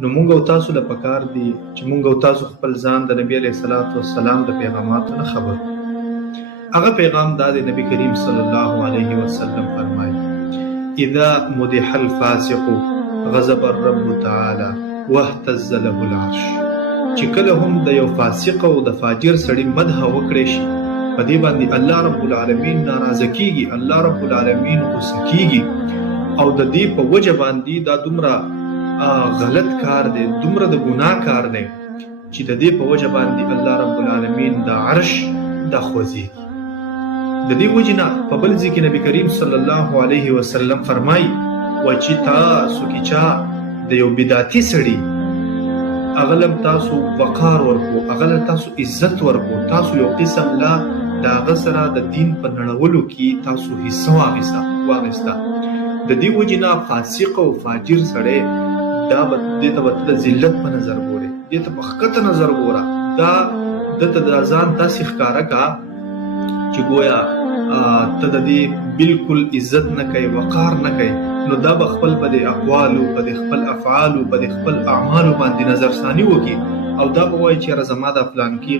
نو مونږ او تاسو له پکار دي چې مونږ او تاسو خپل ځان د نبی علیه الصلاۃ والسلام د پیغاماتو نه خبر. هغه پیغام دا د نبی کریم صلی الله علیه وسلم فرمایي: اذا مدح الفاسق غضب الرب تعالی واهتز له العرش. چې کله هم د یو فاسق او د فاجر سړي مدح وکړي شي، په دې باندې الله رب العالمین ناراضه کیږي، الله رب العالمین غصه کیږي، او د دې په وجه باندې دا دومره غلط کار دی، دومره د ګناه کار دی چې د دې په وجه باندې الله رب العالمین د عرش د خوځېږي. د دې وجه نه په بل ځای کې نبی کریم صلی الله علیه وسلم فرمایي چې تاسو کې چا د یو بدعتي سړي اغلم تاسو وقار ورکو، اغلم تاسو عزت ورکو، تاسو یو قسم لا د هغه سره د دین په نړولو کې تاسو حصه واخیسته. د دې وجې نه فاسق او فاجر سړی دا دې ته به د ذلت په نظر ګورې، دې ته په ښکته نظر ګوره، دا دته د ځان داسې ښکاره کا چې گویا ته د دې بالکل عزت نه کوي، وقار نه کوي. نو دا به خپل په دې اقوالو، په دې خپل افعالو، په دې خپل اعمالو باندې نظرثاني وکړي، او دا به وایي چې یاره زما دا فلانکۍ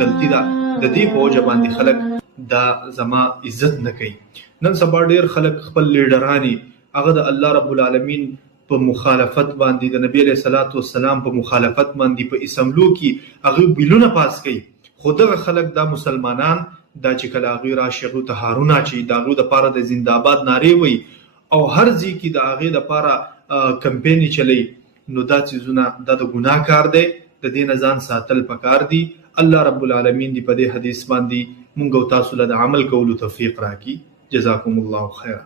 غلطي ده، د دې په وجه باندې خلک دا زما عزت نه کوي. نن سبا ډېر خلک خپل لیډرانی هغه د الله رب العالمین په مخالفت باندې، د نبی علیه الصلاۃ والسلام په مخالفت باندې په اسمبلو کې هغه بیلونه پاس کوي. خو دغه خلک دا مسلمانان دا چې کله هغوی راشي هغوی ته هارونه اچوي، د هغوی دپاره د زنده‌باد نارې وایي، او هر ځای کې د هغې دپاره کمپینې چلی. نو دا څیزونه دا د ګناه کار دی، د دې نه ځان ساتل پکار دي. الله رب العالمین دې په دې حدیث باندې مونږ او تاسو له د عمل کولو توفیق راکړي. جزاکم الله خیرا.